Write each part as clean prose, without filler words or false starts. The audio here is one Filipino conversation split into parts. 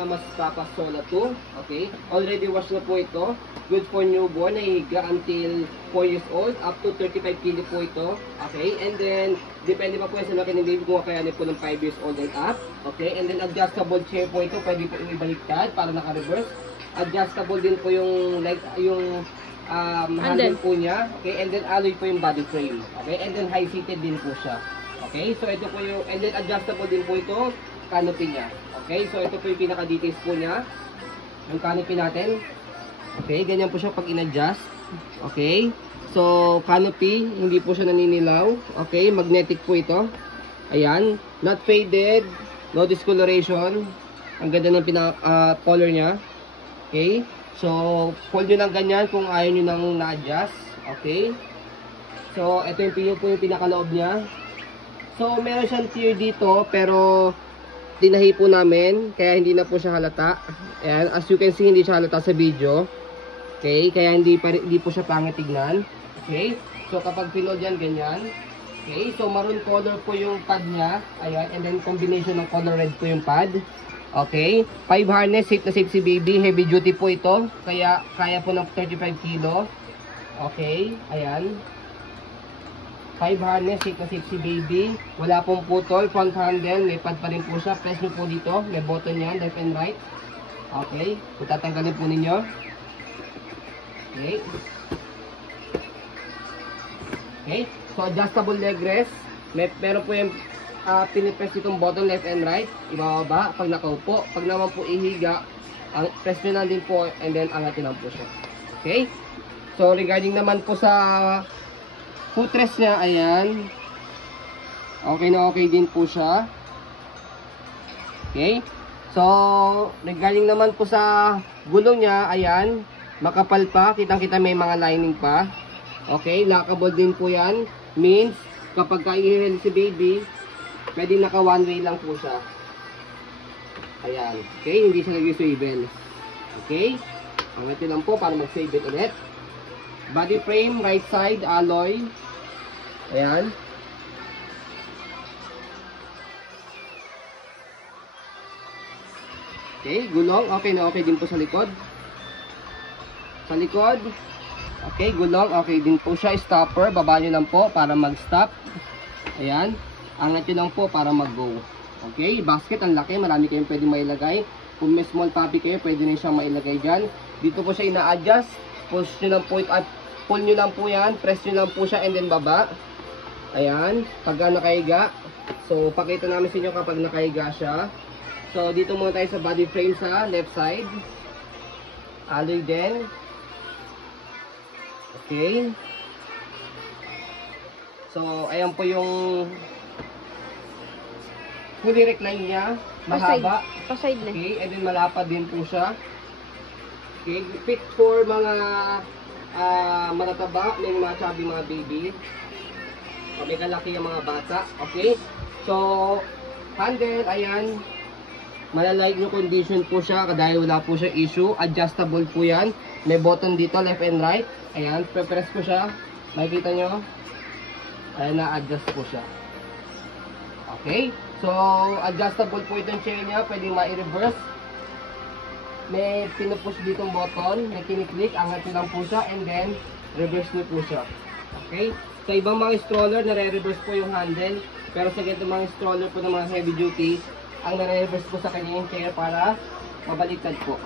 Mama's Papa's Sola 2. Okay, already washed na po ito. Good for newborn, nahihiga until 4 years old, up to 35 kg po ito. Okay, and then, depende pa po sa laki ng baby kung kakayanin po ng 5 years old and up. Okay, and then adjustable chair po ito, pwede po ibaliktad para naka-reverse. Adjustable din po yung handle po niya. Okay, and then alloy po yung body frame. Okay, and then high-seated din po siya. Okay, so ito po yung, and then adjustable din po ito, canopy niya. Okay, so ito po yung pinaka-details po niya. Yung canopy natin. Okay, ganyan po siya pag in-adjust. Okay, so canopy, hindi po siya naninilaw. Okay, magnetic po ito. Ayan, not faded, no discoloration. Ang ganda ng color niya. Okay, so hold nyo ng ganyan kung ayaw nyo nang na-adjust. Okay, so ito yung po yung pinakaloob niya. So meron siyang tier dito pero tinahi po namin kaya hindi na po siya halata. Ayan, as you can see hindi siya halata sa video. Okay, kaya hindi po siya pangit tignan. Okay, so kapag pinold yan ganyan. Okay, so maroon color po yung pad niya. Ayan, and then combination ng color red po yung pad. Okay, 5 harness, safe na safe si baby. Heavy duty po ito, kaya kaya po ng 35 kilo. Okay, ayan. 5 harness, safe na safe si baby. Wala pong putol, front handle, may pad pa rin po siya. Press nyo po dito, may button yan, left and right. Okay, tatanggalin po ninyo. Okay. Okay, so adjustable leg rest. Meron po yung pinipress itong button left and right. Ibababa pag nakaupo. Pag naman po ihiga, press nyo lang din po and then angatin lang po siya. Okay, so regarding naman po sa footrest niya, ayan. Okay na okay din po siya. Okay, so regarding naman po sa gulong niya, ayan. Makapal pa, kitang-kita may mga lining pa. Okay, lockable din po yan. Means, kapag ka-i-held si baby, pwede naka one way lang po siya. Ayan. Okay, hindi siya nag-swivel. Okay, angatin lang po para mag-save it ulit. Body frame, right side, alloy. Ayan. Okay, gulong. Okay na okay din po sa likod. Sa likod, okay, gulong, okay din po siya. Stopper, baba nyo lang po para mag-stop. Ayan, angat nyo lang po para mag-go. Okay, basket, ang laki, marami kayong pwede mailagay. Kung may small puppy kayo, pwede rin siyang mailagay dyan. Dito po siya ina-adjust. Push nyo lang po at pull nyo lang po yan. Press nyo lang po siya and then baba. Ayan, pagka nakahiga. So, pakita namin sa inyo kapag nakahiga siya. So, dito muna tayo sa body frame sa left side. Alloy din. Okay. So, ayan po yung fully recline niya. Mahaba. Pa-side na. Okay, and then malapad din po siya. Okay, fit for mga matataba, may mga chubby mga baby. O, may kalaki yung mga bata. Okay. So, handle, ayan. Malalike yung condition po siya dahil wala po siya issue. Adjustable po yan. May button dito, left and right. Ayan, press ko siya. Makikita nyo. Ayan, na-adjust po siya. Okay. So, adjustable po itong chair niya. Pwede ma-reverse. May pinupush ditong button. May kiniklik. Angat nyo lang po siya. And then, reverse nyo po siya. Okay. Sa ibang mga stroller, nare-reverse po yung handle. Pero sa ganitong mga stroller po ng mga heavy duty, ang nare-reverse po sa kanya yung chair para mabaliktad po.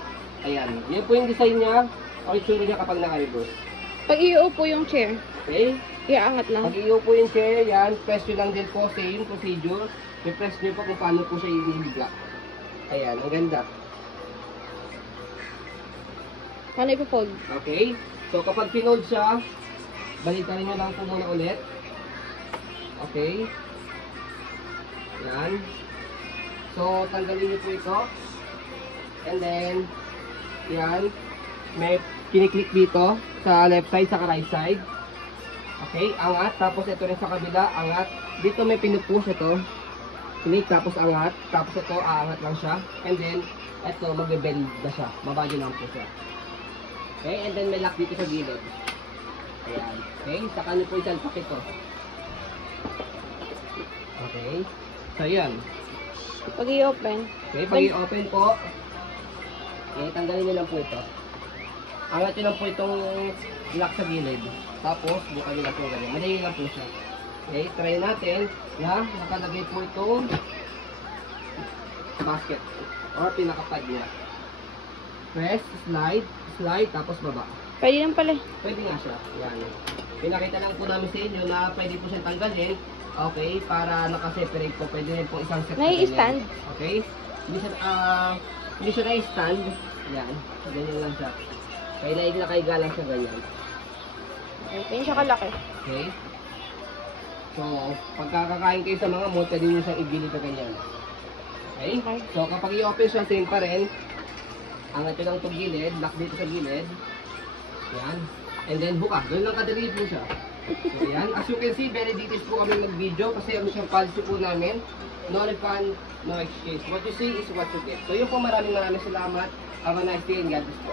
Ayan. Yan po yung design niya o itsura niya kapag naka-reverse. Pag i-upo yung chair, okay? iaangat lang. Pag i-upo yung chair, yan, press nyo lang din po, same procedure. I-press nyo po kung paano po siya inihiga. Ayan, ang ganda. Paano ipo-fold? Okay? So, kapag pinold siya, baliktarin nyo lang po muna ulit. Okay? Yan. So, tanggalin nyo po ito. And then, yan. May kiniklik dito sa left side, sa right side. Okay, angat. Tapos ito rin sa kabila, angat. Dito may pinupush ito. Kinik, tapos angat. Tapos ito, aangat lang siya. And then, ito, mag-bend na siya. Babagyo lang po siya. Okay, and then may lock dito sa gilid. Ayan. Okay, saka nyo po isalpak ito. Okay. So, yan. Pag i-open. Okay, pag i-open po, Okay, tanggalin nyo lang po ito. Angat nyo lang po itong lock sa gilid. Tapos, bukan nyo lang po ganyan. Madali lang po siya. Okay, try natin na nakalagay po itong basket or pinakapad niya. Press, slide, tapos baba. Pwede lang pala. Pwede nga siya. Yan. Pinakita lang po namin sa inyo na pwede po siyang tanggalin. Okay, para nakaseparate po. Pwede rin po isang set na ganyan. Nai-stand? Okay? Hindi siya na-stand. Yan. Ganyan lang siya. Kaya nakaiga lang siya ganyan. Okay, ganyan siya kalaki. Okay? So, pagkakakain kayo sa mga mold, pwede nyo siyang igilid na ganyan. Okay? Okay. So, kapag i-open siya, same pa rin. Angat nyo lang itong gilid, lock dito sa gilid. Yan. And then buka. Doon lang kadali po siya. So, yan. As you can see, very details po kami mag-video kasi ano siyang policy po namin. No refund, no exchange. What you see is what you get. So, yun po, maraming salamat. Have a nice day and God bless po.